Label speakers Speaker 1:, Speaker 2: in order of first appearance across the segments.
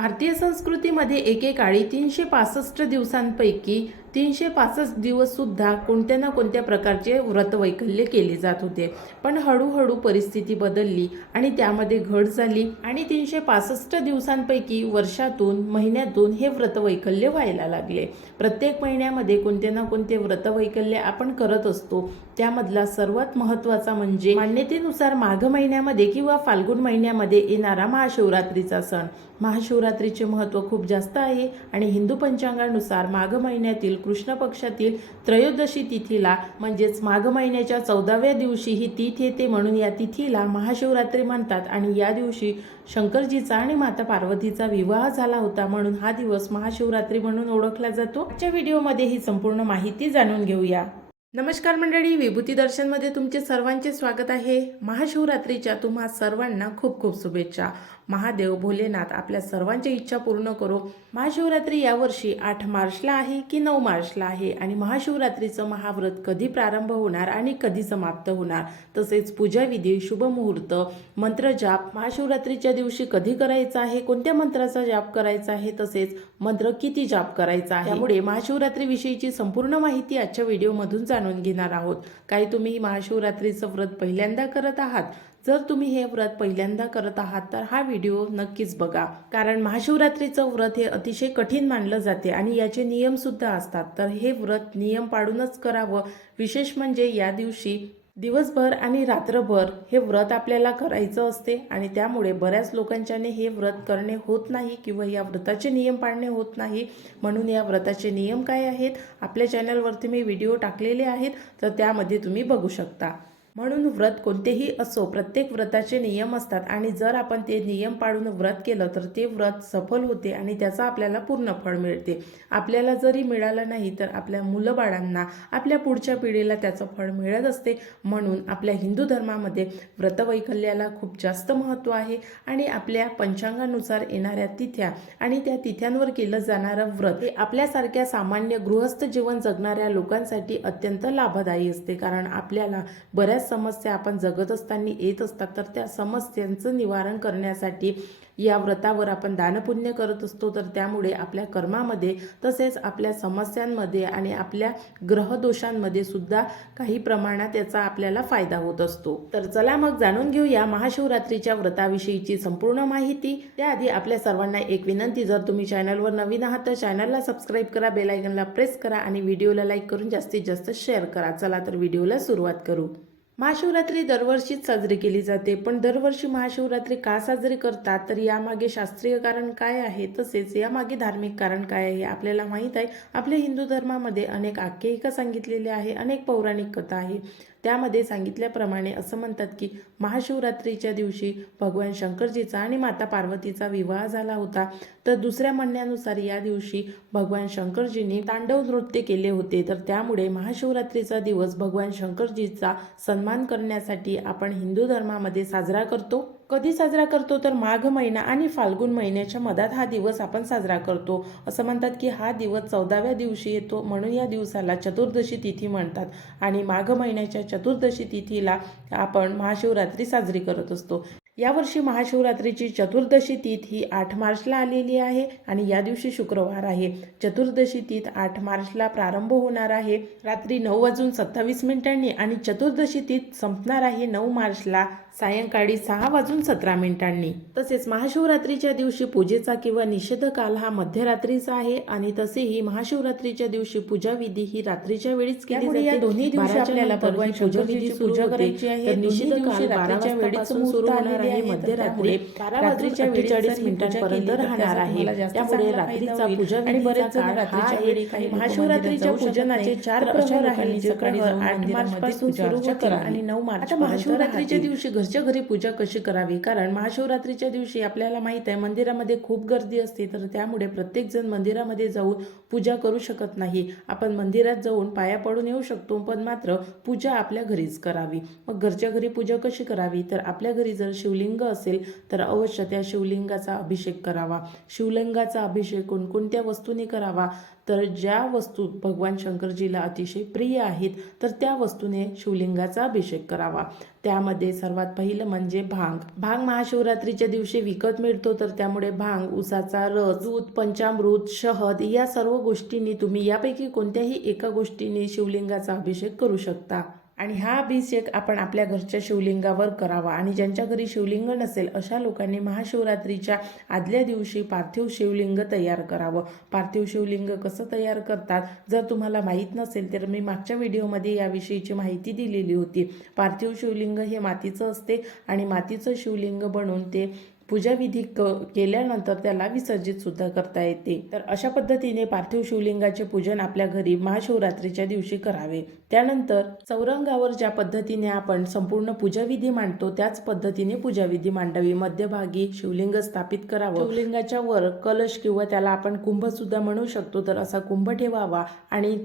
Speaker 1: भारतीय संस्कृतीमध्ये एकेकाळी तीनशे पासष्ट दिवसांपैकी तीनशे पासष्ट दिवससुद्धा कोणत्या ना कोणत्या प्रकारचे व्रतवैकल्य केले जात होते. पण हळूहळू परिस्थिती बदलली आणि त्यामध्ये घट झाली आणि तीनशे पासष्ट दिवसांपैकी वर्षातून महिन्यातून हे व्रतवैकल्य व्हायला लागले. प्रत्येक महिन्यामध्ये कोणते ना कोणते व्रतवैकल्य आपण करत असतो. त्यामधला सर्वात महत्त्वाचा म्हणजे मान्यतेनुसार माघ महिन्यामध्ये किंवा फाल्गुन महिन्यामध्ये येणारा महाशिवरात्रीचा सण. महाशिवरात्रीचे महत्त्व खूप जास्त आहे आणि हिंदू पंचांगानुसार माघ महिन्यातील कृष्ण पक्षातील त्रयोदशी तिथीला म्हणजेच माघ महिन्याच्या चौदाव्या दिवशी ही तिथ येते म्हणून या तिथीला महाशिवरात्री म्हणतात. आणि या दिवशी शंकरजीचा आणि माता पार्वतीचा विवाह झाला होता म्हणून हा दिवस महाशिवरात्री म्हणून ओळखला जातो. आजच्या व्हिडिओमध्ये ही संपूर्ण माहिती जाणून घेऊया. नमस्कार मंडळी विभूती दर्शनमध्ये तुमचे सर्वांचे स्वागत आहे. महाशिवरात्रीच्या तुम्हा सर्वांना खूप खूप शुभेच्छा. महादेव भोलेनाथ आपल्या सर्वांच्या इच्छा पूर्ण करो. महाशिवरात्री यावर्षी आठ मार्चला आहे की नऊ मार्चला आहे आणि महाशिवरात्रीचं महाव्रत कधी प्रारंभ होणार आणि कधी समाप्त होणार? तसेच पूजाविधी शुभ मुहूर्त मंत्र जाप महाशिवरात्रीच्या दिवशी कधी करायचा आहे? कोणत्या मंत्राचा जाप करायचा आहे? तसेच मंत्र किती जाप करायचा आहे? त्यामुळे महाशिवरात्री विषयीची संपूर्ण माहिती आजच्या व्हिडिओमधून जाणून घेणार आहोत. काही तुम्ही महाशिवरात्रीचं व्रत पहिल्यांदा करत आहात? जर तुम्ही हे व्रत पहिल्यांदा करत आहात तर हा व्हिडिओ नक्कीच बघा. कारण महाशिवरात्रीचं व्रत हे अतिशय कठीण मानलं जाते आणि याचे नियमसुद्धा असतात. तर हे व्रत नियम पाळूनच करावं. विशेष म्हणजे या दिवशी दिवसभर आणि रात्रभर हे व्रत आपल्याला करायचं असते आणि त्यामुळे बऱ्याच लोकांच्याने हे व्रत करणे होत नाही किंवा या व्रताचे नियम पाळणे होत नाही. म्हणून या व्रताचे नियम काय आहेत? आपल्या चॅनलवरती मी व्हिडिओ टाकलेले आहेत तर त्यामध्ये तुम्ही बघू शकता. म्हणून व्रत कोणतेही असो प्रत्येक व्रताचे नियम असतात आणि जर आपण ते नियम पाळून व्रत केलं तर ते व्रत सफल होते आणि त्याचा आपल्याला पूर्ण फळ मिळते. आपल्याला जरी मिळालं नाही तर आपल्या मुलंबाळांना आपल्या पुढच्या पिढीला त्याचं फळ मिळत असते. म्हणून आपल्या हिंदू धर्मामध्ये व्रतवैकल्याला खूप जास्त महत्त्व आहे आणि आपल्या पंचांगानुसार येणाऱ्या तिथ्या आणि त्या तिथ्यांवर केलं जाणारं व्रत हे आपल्यासारख्या सामान्य गृहस्थ जीवन जगणाऱ्या लोकांसाठी अत्यंत लाभदायी असते. कारण आपल्याला बऱ्याच समस्या आपण जगत असताना येत असतात तर त्या समस्यांचं निवारण करण्यासाठी या व्रतावर आपण दानपुण्य करत असतो. तर त्यामुळे आपल्या कर्मामध्ये तसेच आपल्या समस्यांमध्ये आणि आपल्या ग्रहदोषांमध्ये सुद्धा काही प्रमाणात याचा आपल्याला फायदा होत असतो. तर चला मग जाणून घेऊया महाशिवरात्रीच्या व्रताविषयीची संपूर्ण माहिती. त्याआधी आपल्या सर्वांना एक विनंती जर तुम्ही चॅनलवर नवीन आहात तर चॅनलला सबस्क्राईब करा बेलायकनला प्रेस करा आणि व्हिडिओला लाईक करून जास्तीत जास्त शेअर करा. चला तर व्हिडिओला सुरुवात करू. महाशिवरात्री दरवर्षीच साजरी केली जाते. पण दरवर्षी महाशिवरात्री का साजरी करतात? तर यामागे शास्त्रीय कारण काय आहे? तसेच यामागे धार्मिक कारण काय आहे? आपल्याला माहीत आहे. आपल्या हिंदू धर्मामध्ये अनेक आख्यायिका सांगितलेल्या आहे. अनेक पौराणिक कथा आहे. त्यामध्ये सांगितल्याप्रमाणे असं म्हणतात की महाशिवरात्रीच्या दिवशी भगवान शंकरजीचा आणि माता पार्वतीचा विवाह झाला होता. तर दुसऱ्या म्हणण्यानुसार या दिवशी भगवान शंकरजींनी तांडव नृत्य केले होते. तर त्यामुळे महाशिवरात्रीचा दिवस भगवान शंकरजीचा सन्मान करण्यासाठी आपण हिंदू धर्मामध्ये साजरा करतो. कधी साजरा करतो तर माघ महिना आणि फाल्गुन महिन्याच्या मधात हा दिवस आपण साजरा करतो. असं म्हणतात की हा दिवस चौदाव्या दिवशी येतो म्हणून या दिवसाला चतुर्दशी तिथी म्हणतात. आणि माघ महिन्याच्या चतुर्दशी तिथीला आपण महाशिवरात्री साजरी करत असतो. यावर्षी महाशिवरात्रीची चतुर्दशी तिथ ही आठ मार्चला आलेली आहे आणि या दिवशी शुक्रवार आहे. चतुर्दशी तिथ आठ मार्चला प्रारंभ होणार आहे. रात्री नऊ वाजून सत्तावीस मिनिटांनी आणि चतुर्दशी तिथ संपणार आहे नऊ मार्चला सायंकाळी सहा वाजून सतरा मिनिटांनी. तसेच महाशिवरात्रीच्या दिवशी पूजेचा किंवा निषेध काल हा मध्यरात्रीचा आहे आणि तसेही महाशिवरात्रीच्या दिवशी पूजा विधी ही रात्रीच्या वेळीच केली जाते
Speaker 2: या दोन्ही दिवशी
Speaker 1: बाराच्या
Speaker 2: आपल्याला
Speaker 1: पूजा.
Speaker 2: करायची आहे.
Speaker 1: निषेध काल बारा
Speaker 2: रात्रीच्या वेळीच
Speaker 1: सुरू होणार आहे. मध्यरात्री
Speaker 2: रात्रीच्या
Speaker 1: अठ्ठेचाळीस मिनिटांपर्यंत राहणार आहे त्यामुळे रात्रीचा
Speaker 2: फायदा होईल.
Speaker 1: पूजा
Speaker 2: आणि बरेच जण रात्रीच्या. वेळी काही
Speaker 1: महाशिवरात्रीच्या पूजनाचे. चार प्रहर आहे
Speaker 2: सकाळी
Speaker 1: आठ मार्च पासून सुरू होतील
Speaker 2: करावी.
Speaker 1: आणि नऊ मार्च महाशिवरात्रीच्या. दिवशी घरच्या घरी पूजा कशी करावी कारण महाशिवरात्रीच्या दिवशी आपल्याला माहीत आहे मंदिरामध्ये खूप गर्दी असते तर त्यामुळे प्रत्येक जण मंदिरामध्ये जाऊन पूजा करू शकत नाही आपण मंदिरात जाऊन पाया पडून येऊ शकतो पण मात्र पूजा आपल्या घरीच करावी मग घरच्या घरी पूजा कशी करावी तर आपल्या घरी जर शिवलिंग शिवलिंग असेल तर अवश्य त्या शिवलिंगाचा अभिषेक करावा. शिवलिंगाचा अभिषेक कोणकोणत्या वस्तूंनी करावा? तर ज्या वस्तू भगवान शंकरजीला अतिशय प्रिय आहेत तर त्या वस्तूने शिवलिंगाचा अभिषेक करावा. त्यामध्ये सर्वात पहिलं म्हणजे भांग. भांग महाशिवरात्रीच्या दिवशी विकत मिळतो तर त्यामुळे भांग उसाचा रस दूध पंचामृत शहद या सर्व गोष्टींनी तुम्ही यापैकी कोणत्याही एका गोष्टीने शिवलिंगाचा अभिषेक करू शकता. आणि हा अभिषेक आपण आपल्या घरच्या शिवलिंगावर करावा. आणि ज्यांच्या घरी शिवलिंग नसेल अशा लोकांनी महाशिवरात्रीच्या आदल्या दिवशी पार्थिव शिवलिंग तयार करावं. पार्थिव शिवलिंग कसं तयार करतात? जर तुम्हाला माहीत नसेल तर मी मागच्या व्हिडिओमध्ये याविषयीची माहिती दिलेली होती. पार्थिव शिवलिंग हे मातीचं असते आणि मातीचं शिवलिंग बनवून ते पूजाविधी क केल्यानंतर त्याला विसर्जित सुद्धा करता येते. तर अशा पद्धतीने पार्थिव शिवलिंगाचे पूजन आपल्या घरी महाशिवरात्रीच्या दिवशी करावे. त्यानंतर चौरंगावर ज्या पद्धतीने आपण संपूर्ण पूजाविधी मांडतो त्याच पद्धतीने पूजाविधी मांडावी. मध्यभागी शिवलिंग स्थापित करावं. शिवलिंगाच्या वर कलश किंवा त्याला आपण कुंभ सुद्धा म्हणू शकतो. तर असा कुंभ ठेवावा आणि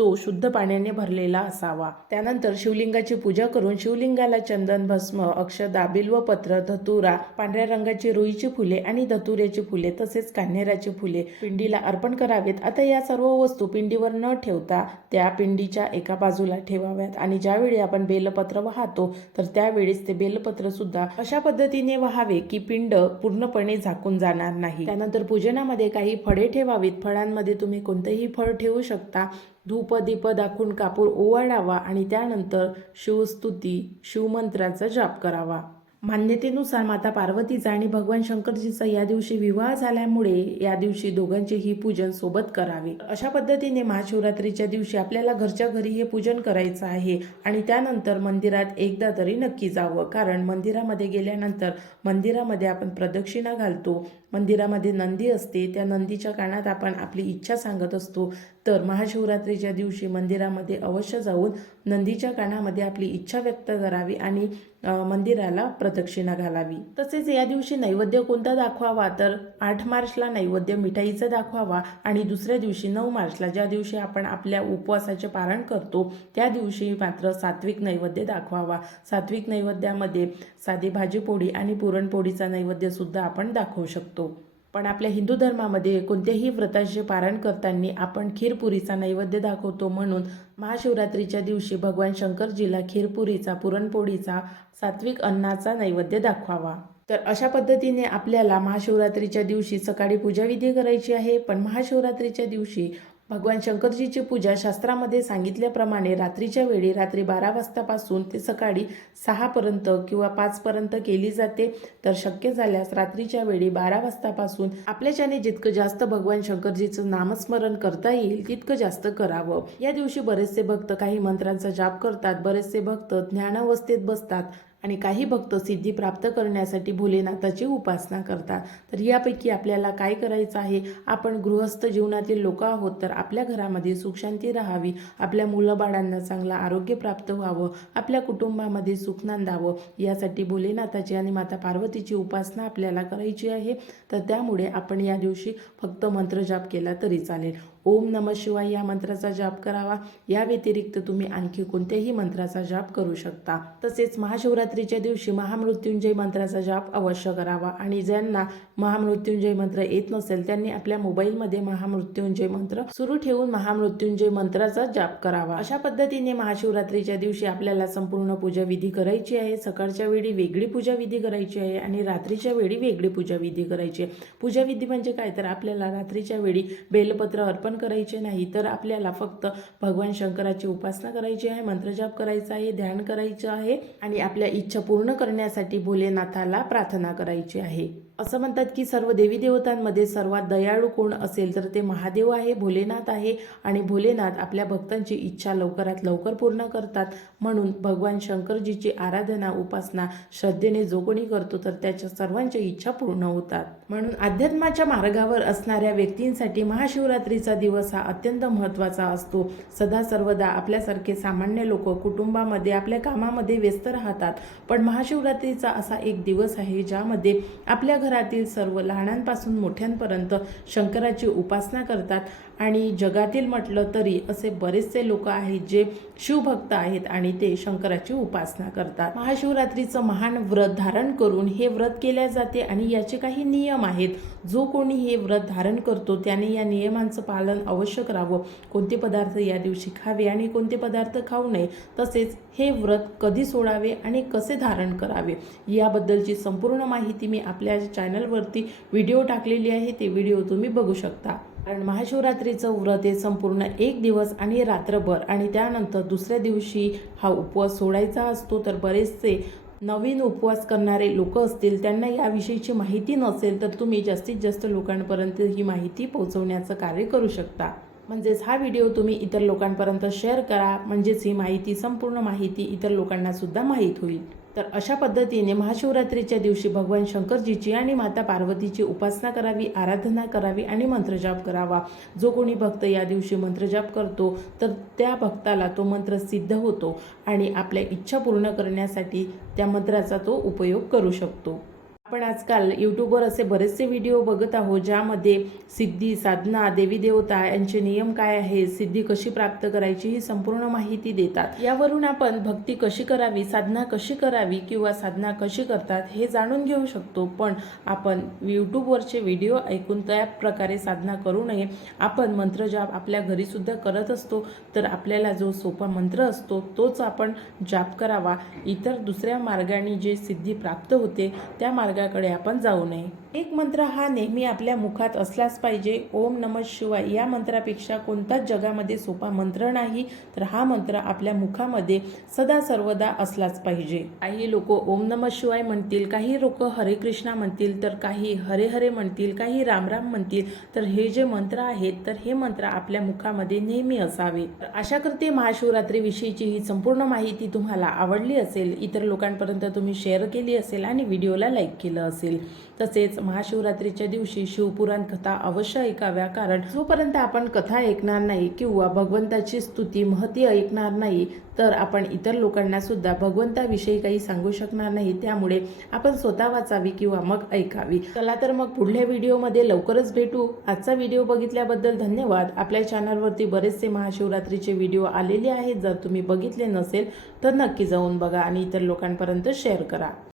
Speaker 1: तो शुद्ध पाण्याने भरलेला असावा. त्यानंतर शिवलिंगाची पूजा करून शिवलिंगाला चंदन भस्म अक्षदा बिल्वपत्र धतुरा पांढऱ्या रंगाची रुईची फुले आणि धतुऱ्याची फुले तसेच कान्हेराची फुले पिंडीला अर्पण करावेत. आता या सर्व वस्तू पिंडीवर न ठेवता त्या पिंडीच्या एका बाजूला ठेवाव्यात आणि ज्यावेळी आपण बेलपत्र वाहतो तर त्यावेळेस ते बेलपत्र सुद्धा अशा पद्धतीने वाहावे की पिंड पूर्णपणे झाकून जाणार नाही. त्यानंतर पूजनामध्ये काही फळे ठेवावीत. फळांमध्ये तुम्ही कोणतेही फळ ठेवू शकता. धूपदीप दाखवून कापूर ओवाळावा आणि त्यानंतर शिवस्तुती शिवमंत्राचा जाप करावा. मान्यतेनुसार माता पार्वतीचा आणि भगवान शंकरजीचा या दिवशी विवाह झाल्यामुळे या दिवशी दोघांचेही पूजन सोबत करावे. अशा पद्धतीने महाशिवरात्रीच्या दिवशी आपल्याला घरच्या घरी हे पूजन करायचं आहे आणि त्यानंतर मंदिरात एकदा तरी नक्की जावं. कारण मंदिरामध्ये गेल्यानंतर मंदिरामध्ये आपण प्रदक्षिणा घालतो. मंदिरामध्ये नंदी असते. त्या नंदीच्या कानात आपण आपली इच्छा सांगत असतो. तर महाशिवरात्रीच्या दिवशी मंदिरामध्ये अवश्य जाऊन नंदीच्या कानामध्ये आपली इच्छा व्यक्त करावी आणि मंदिराला प्रदक्षिणा घालावी. तसेच या दिवशी नैवेद्य कोणता दाखवावा तर आठ मार्चला नैवेद्य मिठाईचा दाखवावा आणि दुसऱ्या दिवशी नऊ मार्चला ज्या दिवशी आपण आपल्या उपवासाचे पारण करतो त्या दिवशी मात्र सात्विक नैवेद्य दाखवावा. सात्विक नैवेद्यामध्ये साधी भाजीपोळी आणि पुरणपोळीचा नैवेद्यसुद्धा आपण दाखवू शकतो. पण आपल्या हिंदू धर्मामध्ये कोणत्याही व्रताचे पारण करताना आपण खीरपुरीचा नैवेद्य दाखवतो म्हणून महाशिवरात्रीच्या दिवशी भगवान शंकरजीला खीरपुरीचा पुरणपोळीचा सात्विक अन्नाचा नैवेद्य दाखवावा. तर अशा पद्धतीने आपल्याला महाशिवरात्रीच्या दिवशी सकाळी पूजाविधी करायची आहे पण महाशिवरात्रीच्या दिवशी भगवान शंकरजीची पूजा शास्त्रामध्ये सांगितल्याप्रमाणे रात्रीच्या वेळी रात्री बारा वाजतापासून ते सकाळी सहापर्यंत किंवा पाचपर्यंत केली जाते. तर शक्य झाल्यास रात्रीच्या वेळी बारा वाजतापासून आपल्याच्याने जितकं जास्त भगवान शंकरजीचं नामस्मरण करता येईल तितकं जास्त करावं. या दिवशी बरेचसे भक्त काही मंत्रांचा जाप करतात. बरेचसे भक्त ज्ञानावस्थेत बसतात. आणि काही भक्त सिद्धी प्राप्त करण्यासाठी भोलेनाथाची उपासना करतात. तर यापैकी आपल्याला काय करायचं आहे? आपण गृहस्थ जीवनातील लोक आहोत तर आपल्या घरामध्ये सुखशांती राहावी आपल्या मुलंबाळांना चांगलं आरोग्य प्राप्त व्हावं आपल्या कुटुंबामध्ये सुख नांदावं यासाठी भोलेनाथाची आणि माता पार्वतीची उपासना आपल्याला करायची आहे. तर त्यामुळे आपण या दिवशी फक्त मंत्रजाप केला तरी चालेल. ओम नम शिवाय या मंत्राचा जाप करावा. या व्यतिरिक्त तुम्ही आणखी कोणत्याही मंत्राचा जाप करू शकता. तसेच महाशिवरात्रीच्या दिवशी महामृत्युंजय मंत्राचा जाप अवश्य करावा. आणि ज्यांना महामृत्युंजय मंत्र येत नसेल त्यांनी आपल्या मोबाईलमध्ये महामृत्युंजय मंत्र सुरू ठेवून महामृत्युंजय मंत्राचा जाप करावा. अशा पद्धतीने महाशिवरात्रीच्या दिवशी आपल्याला संपूर्ण पूजा विधी करायची आहे. सकाळच्या वेळी वेगळी पूजा विधी करायची आहे आणि रात्रीच्या वेळी वेगळी पूजा विधी करायची आहे. पूजाविधी म्हणजे काय? तर आपल्याला रात्रीच्या वेळी बेलपत्र अर्पण करायचे नाही तर आपल्याला फक्त भगवान शंकराची उपासना करायची आहे मंत्रजाप करायचा आहे ध्यान करायचं आहे आणि आपल्या इच्छा पूर्ण करण्यासाठी भोलेनाथाला प्रार्थना करायची आहे. असं म्हणतात की सर्व देवी देवतांमध्ये सर्वात दयाळू कोण असेल तर ते महादेव आहे भोलेनाथ आहे आणि भोलेनाथ आपल्या भक्तांची इच्छा लवकरात लवकर पूर्ण करतात. म्हणून भगवान शंकरजीची आराधना उपासना श्रद्धेने जो कोणी करतो तर त्याच्या सर्वांच्या इच्छा पूर्ण होतात. म्हणून अध्यात्माच्या मार्गावर असणाऱ्या व्यक्तींसाठी महाशिवरात्रीचा दिवस हा अत्यंत महत्त्वाचा असतो. सदा सर्वदा आपल्यासारखे सामान्य लोक कुटुंबामध्ये आपल्या कामामध्ये व्यस्त राहतात. पण महाशिवरात्रीचा असा एक दिवस आहे ज्यामध्ये आपल्या जगभरातील सर्व लहानांपासून मोठ्यांपर्यंत शंकराची उपासना करतात. आणि जगातील म्हटलं तरी असे बरेचसे लोक आहेत जे शिवभक्त आहेत आणि ते शंकराची उपासना करतात. महाशिवरात्रीचं महान व्रत धारण करून हे व्रत केल्या जाते आणि याचे काही नियम आहेत. जो कोणी हे व्रत धारण करतो त्याने या नियमांचं पालन अवश्य करावं. कोणते पदार्थ या दिवशी खावे आणि कोणते पदार्थ खाऊ नये तसेच हे व्रत कधी सोडावे आणि कसे धारण करावे याबद्दलची संपूर्ण माहिती मी आपल्या चॅनलवरती व्हिडिओ टाकलेली आहे ते व्हिडिओ तुम्ही बघू शकता. कारण महाशिवरात्रीचं व्रत हे संपूर्ण एक दिवस आणि रात्रभर आणि त्यानंतर दुसऱ्या दिवशी हा उपवास सोडायचा असतो. तर बरेचसे नवीन उपवास करणारे लोक असतील त्यांना याविषयीची माहिती नसेल तर तुम्ही जास्तीत जास्त लोकांपर्यंत ही माहिती पोहोचवण्याचं कार्य करू शकता. म्हणजेच हा व्हिडिओ तुम्ही इतर लोकांपर्यंत शेअर करा. म्हणजेच ही माहिती संपूर्ण माहिती इतर लोकांनासुद्धा माहीत होईल. तर अशा पद्धतीने महाशिवरात्रीच्या दिवशी भगवान शंकरजीची आणि माता पार्वतीची उपासना करावी आराधना करावी आणि मंत्रजाप करावा. जो कोणी भक्त या दिवशी मंत्रजाप करतो तर त्या भक्ताला तो मंत्र सिद्ध होतो आणि आपल्या इच्छा पूर्ण करण्यासाठी त्या मंत्राचा तो उपयोग करू शकतो. आपण आजकाल यूट्यूबवर असे बरेचसे व्हिडिओ बघत आहोत ज्यामध्ये सिद्धी साधना देवी देवता यांचे नियम काय आहे सिद्धी कशी प्राप्त करायची ही संपूर्ण माहिती देतात. यावरून आपण भक्ती कशी करावी साधना कशी करावी किंवा साधना कशी करतात हे जाणून घेऊ शकतो. पण आपण यूट्यूबवरचे व्हिडिओ ऐकून त्या प्रकारे साधना करू नये. आपण मंत्रजाप आपल्या घरीसुद्धा करत असतो तर आपल्याला जो सोपा मंत्र असतो तोच आपण जाप करावा. इतर दुसऱ्या मार्गाने जे सिद्धी प्राप्त होते त्या मार्गाकडे आपण जाऊ नये. एक मंत्र हा नेहमी आपल्या मुखात असलाच पाहिजे. ओम नम शिवाय. या मंत्रापेक्षा कोणताच जगामध्ये सोपा मंत्र नाही तर हा मंत्र आपल्या मुखामध्ये सदा सर्वदा असलाच पाहिजे. काही लोक ओम नम शिवाय म्हणतील काही लोक हरे कृष्णा म्हणतील तर काही हरे हरे म्हणतील काही रामराम म्हणतील. तर हे जे मंत्र आहेत तर हे मंत्र आपल्या मुखामध्ये नेहमी असावे. तर आशा करते महाशिवरात्रीविषयीची ही संपूर्ण माहिती तुम्हाला आवडली असेल. इतर लोकांपर्यंत तुम्ही शेअर केली असेल आणि व्हिडिओला लाईक केलं असेल. तसेच महाशिवरात्रीच्या दिवशी शिवपुराण कथा अवश्य ऐकाव्या. कारण जोपर्यंत आपण कथा ऐकणार नाही किंवा भगवंताची स्तुती महती ऐकणार नाही तर आपण इतर लोकांना सुद्धा भगवंताविषयी काही सांगू शकणार नाही. त्यामुळे आपण स्वतः वाचावी किंवा मग ऐकावी. चला तर मग पुढल्या व्हिडिओमध्ये लवकरच भेटू. आजचा व्हिडिओ बघितल्याबद्दल धन्यवाद. आपल्या चॅनलवरती बरेचसे महाशिवरात्रीचे व्हिडिओ आलेले आहेत. जर तुम्ही बघितले नसेल तर नक्की जाऊन बघा आणि इतर लोकांपर्यंत शेअर करा.